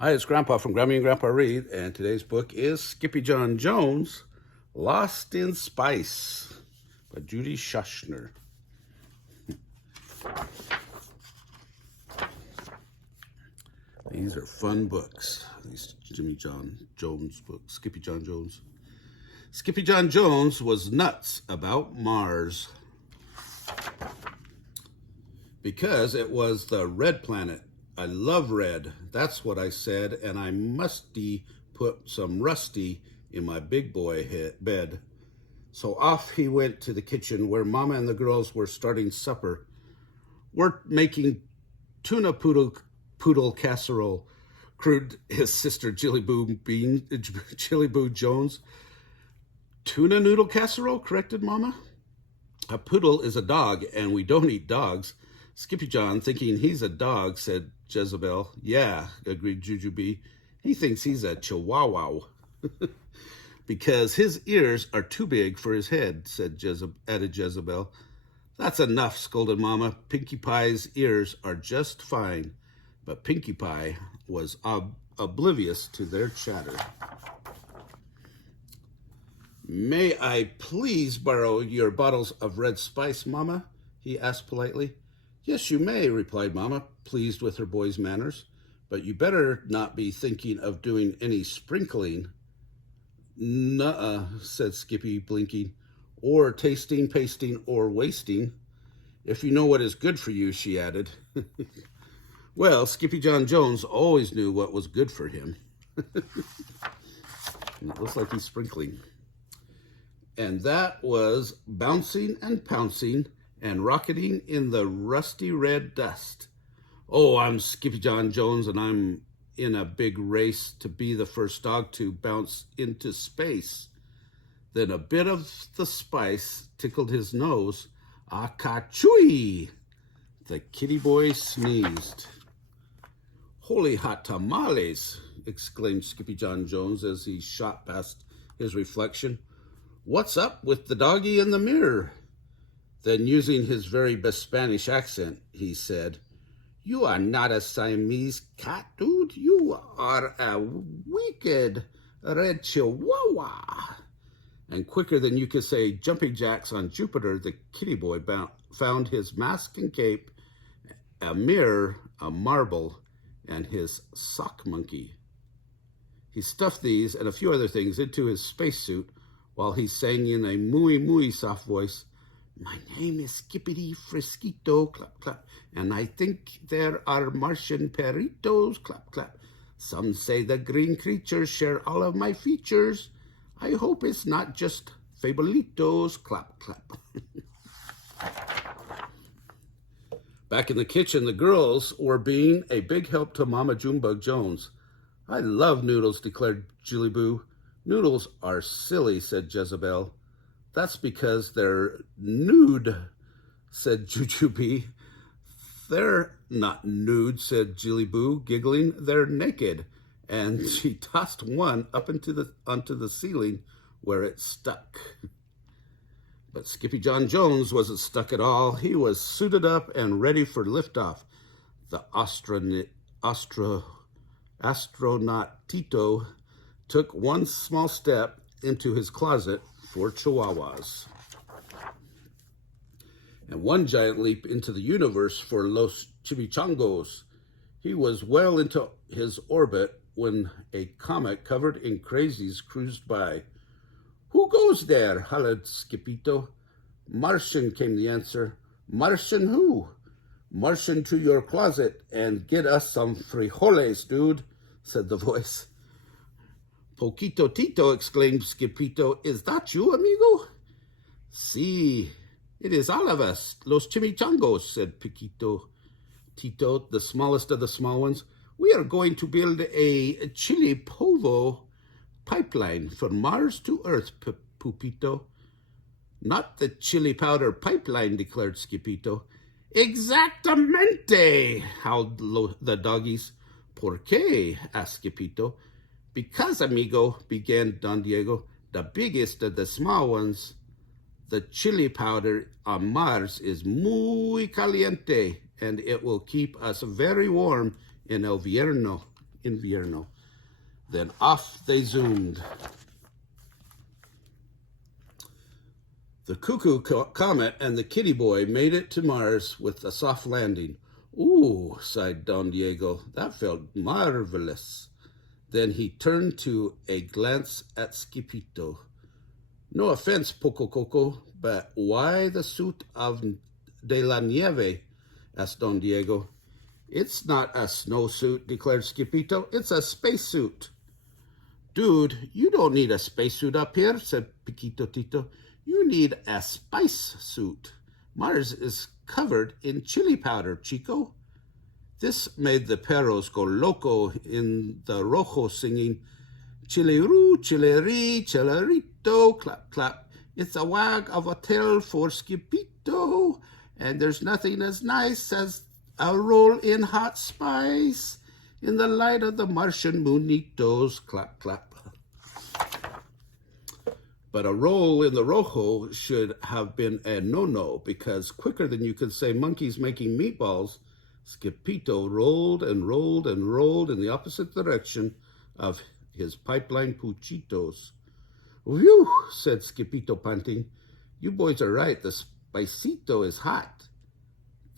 Hi, it's Grandpa from Grammy and Grandpa Read, and today's book is Skippyjon Jones Lost in Spice by Judy Schachner. These are fun books, these Skippyjon Jones books, Skippyjon Jones. Skippyjon Jones was nuts about Mars because it was the red planet. I love red, that's what I said, and I musty put some rusty in my big boy bed. So off he went to the kitchen where Mama and the girls were starting supper. We're making tuna poodle casserole, crewed his sister Chili Boo Jones. Tuna noodle casserole, corrected Mama. A poodle is a dog, and we don't eat dogs. Skippyjon, thinking he's a dog, said Jezebel. Yeah, agreed Jujubee. He thinks he's a chihuahua. Because his ears are too big for his head, added Jezebel. That's enough, scolded Mama. Pinkie Pie's ears are just fine. But Pinkie Pie was oblivious to their chatter. May I please borrow your bottles of red spice, Mama? He asked politely. Yes, you may, replied Mama, pleased with her boy's manners. But you better not be thinking of doing any sprinkling. Nuh-uh, said Skippy, blinking. Or tasting, pasting, or wasting. If you know what is good for you, she added. Well, Skippyjon Jones always knew what was good for him. And it looks like he's sprinkling. And that was bouncing and pouncing and rocketing in the rusty red dust. Oh, I'm Skippyjon Jones, and I'm in a big race to be the first dog to bounce into space. Then a bit of the spice tickled his nose. Akachui! The kitty boy sneezed. Holy hot tamales, exclaimed Skippyjon Jones as he shot past his reflection. What's up with the doggy in the mirror? Then, using his very best Spanish accent, he said, You are not a Siamese cat, dude. You are a wicked red chihuahua. And quicker than you could say jumping jacks on Jupiter, the kitty boy found his mask and cape, a mirror, a marble, and his sock monkey. He stuffed these and a few other things into his spacesuit while he sang in a mooey soft voice, My name is Skippity Frisquito, clap, clap, and I think there are Martian perritos, clap, clap. Some say the green creatures share all of my features. I hope it's not just fabolitos, clap, clap. Back in the kitchen, the girls were being a big help to Mama Junebug Jones. I love noodles, declared Julie Boo. Noodles are silly, said Jezebel. That's because they're nude, said Jujubee. They're not nude, said Julie Boo, giggling. They're naked. And she tossed one up onto the ceiling where it stuck. But Skippyjon Jones wasn't stuck at all. He was suited up and ready for liftoff. The astronaut Tito took one small step into his closet for chihuahuas, and one giant leap into the universe for Los Chimichangos. He was well into his orbit when a comet covered in crazies cruised by. Who goes there? Hollered Skippito. Martian, came the answer. Martian who? Martian to your closet and get us some frijoles, dude, said the voice. Poquito Tito, exclaimed Skippito. Is that you, amigo? Si, it is all of us, los chimichangos, said Poquito Tito, the smallest of the small ones. We are going to build a chili polvo pipeline from Mars to Earth, Pupito. Not the chili powder pipeline, declared Skippito. Exactamente, howled the doggies. Por qué? Asked Skippito. Because, amigo, began Don Diego, the biggest of the small ones, the chili powder on Mars is muy caliente, and it will keep us very warm in el invierno. invierno. Then off they zoomed. The cuckoo comet and the kitty boy made it to Mars with a soft landing. Ooh, sighed Don Diego. That felt marvelous. Then he turned to a glance at Skippyjo. No offense, Poco Coco, but why the suit of de la nieve? Asked Don Diego. It's not a snowsuit, declared Skippyjo. It's a spacesuit. Dude, you don't need a spacesuit up here, said Piquito Tito. You need a spice suit. Mars is covered in chili powder, Chico. This made the perros go loco in the rojo, singing, Chile-roo, chile-ree, chile-rito, clap, clap. It's a wag of a tail for Skippyjo, and there's nothing as nice as a roll in hot spice in the light of the Martian moonitos, clap, clap. But a roll in the rojo should have been a no-no, because quicker than you could say monkeys making meatballs, Skippyjo rolled and rolled and rolled in the opposite direction of his pipeline puchitos. Whew, said Skippyjo, panting. You boys are right, the spicito is hot.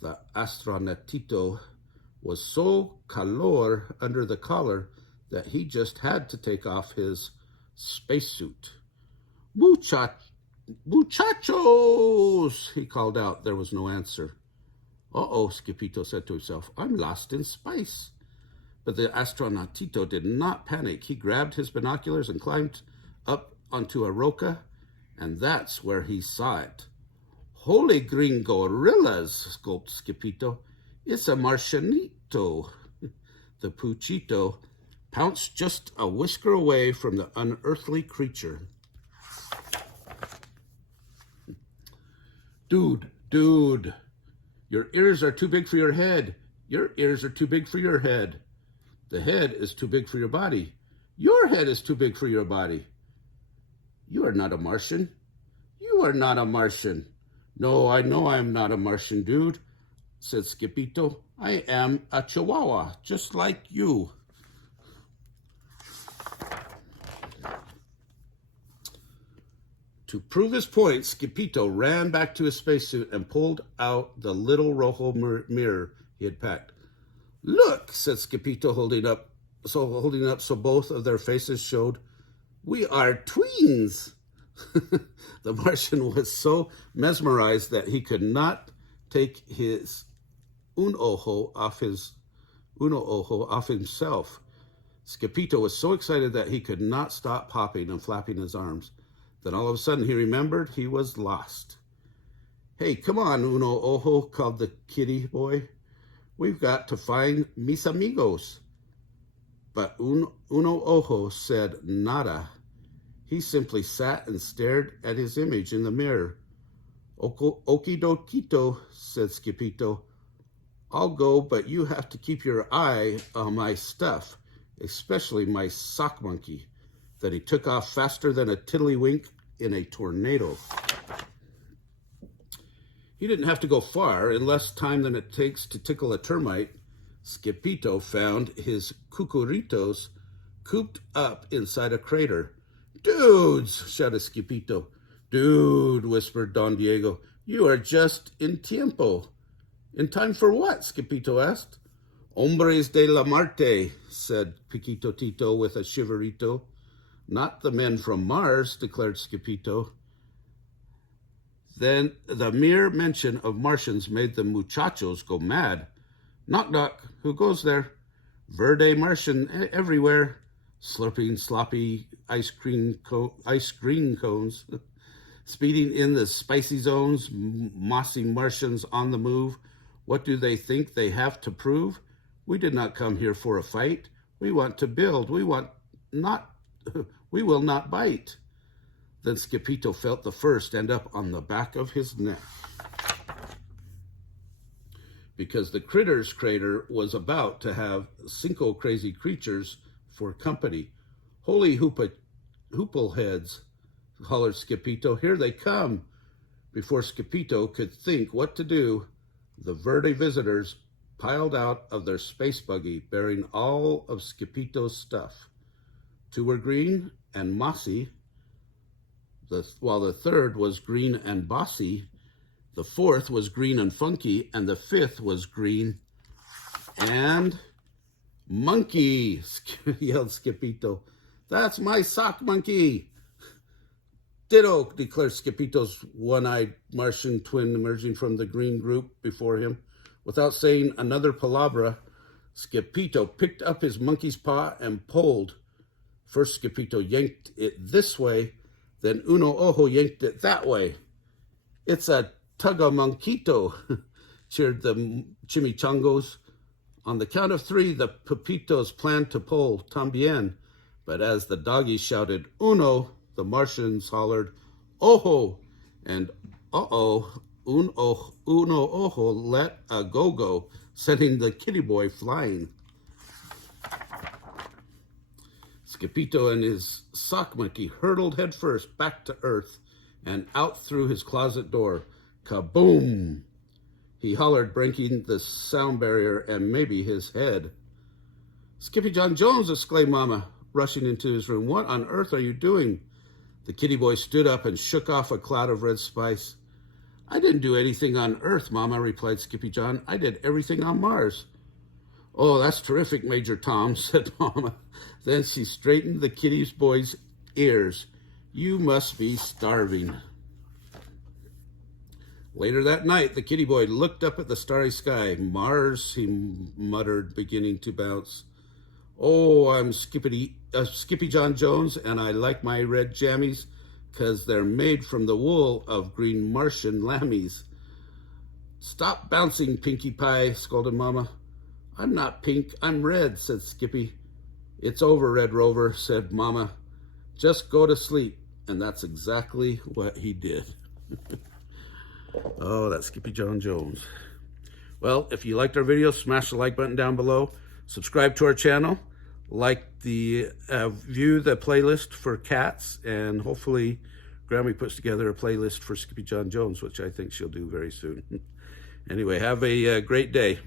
The astronautito was so calor under the collar that he just had to take off his spacesuit. Muchachos, he called out. There was no answer. Uh-oh, Skippyjo said to himself. I'm lost in space. But the astronautito did not panic. He grabbed his binoculars and climbed up onto a roca, and that's where he saw it. Holy green gorillas, gulped Skippyjo. It's a Martianito. The puchito pounced just a whisker away from the unearthly creature. Dude, your ears are too big for your head. Your ears are too big for your head. The head is too big for your body. Your head is too big for your body. You are not a Martian. You are not a Martian. No, I know I'm not a Martian, dude, said Skippyjo. I am a Chihuahua, just like you. To prove his point, Skippyjo ran back to his spacesuit and pulled out the little rojo mirror he had packed. Look, said Skippyjo, holding up so both of their faces showed. We are twins. The Martian was so mesmerized that he could not take his un ojo off himself. Skippyjo was so excited that he could not stop popping and flapping his arms. Then all of a sudden he remembered he was lost. Hey, come on, Uno Ojo, called the kitty boy. We've got to find mis amigos. But Uno Ojo said nada. He simply sat and stared at his image in the mirror. Okie dokito, said Skippyjo. I'll go, but you have to keep your eye on my stuff, especially my sock monkey, that he took off faster than a tiddlywink in a tornado. He didn't have to go far. In less time than it takes to tickle a termite, Skippyjo found his cucuritos cooped up inside a crater. Dudes, shouted Skippyjo. Dude, whispered Don Diego, you are just in tiempo. In time for what? Skippyjo asked. Hombres de la Marte, said Piquito Tito with a shiverito. Not the men from Mars, declared Skippyjo. Then the mere mention of Martians made the muchachos go mad. Knock, knock, who goes there? Verde Martian everywhere, slurping sloppy ice cream cones, speeding in the spicy zones, mossy Martians on the move. What do they think they have to prove? We did not come here for a fight. We want to build. We will not bite. Then Skippyjo felt the fur stand up on the back of his neck, because the Critters Crater was about to have 5 crazy creatures for company. Holy hoople heads, hollered Skippyjo. Here they come. Before Skippyjo could think what to do, the Verde visitors piled out of their space buggy, bearing all of Skippyto's stuff. 2 were green and mossy, while the 3rd was green and bossy. The 4th was green and funky, and the 5th was green and monkey, yelled Skippyjo. That's my sock monkey. Ditto, declared Skippyto's one-eyed Martian twin emerging from the green group before him. Without saying another palabra, Skippyjo picked up his monkey's paw and pulled. First, Skippyjo yanked it this way, then Uno Ojo yanked it that way. It's a tug-a-monkito, cheered the chimichangos. On the count of 3, the Pepitos planned to pull tambien, but as the doggies shouted uno, the Martians hollered ojo, and uh-oh, uno ojo let a go-go, sending the kitty boy flying. Skippyjo and his sock monkey hurtled headfirst back to earth and out through his closet door. Kaboom! He hollered, breaking the sound barrier and maybe his head. Skippyjon Jones, exclaimed Mama, rushing into his room. What on earth are you doing? The kitty boy stood up and shook off a cloud of red spice. I didn't do anything on Earth, Mama, replied Skippyjon. I did everything on Mars. Oh, that's terrific, Major Tom, said Mama. Then she straightened the kitty boy's ears. You must be starving. Later that night, the kitty boy looked up at the starry sky. Mars, he muttered, beginning to bounce. Oh, I'm Skippyjon Jones, and I like my red jammies, 'cause they're made from the wool of green Martian lammies. Stop bouncing, Pinkie Pie, scolded Mama. I'm not pink, I'm red, said Skippy. It's over, Red Rover, said Mama. Just go to sleep. And that's exactly what he did. Oh, that's Skippyjon Jones. Well, if you liked our video, smash the like button down below. Subscribe to our channel. Like the view the playlist for cats, and hopefully Grammy puts together a playlist for Skippyjon Jones, which I think she'll do very soon. Anyway, have a great day.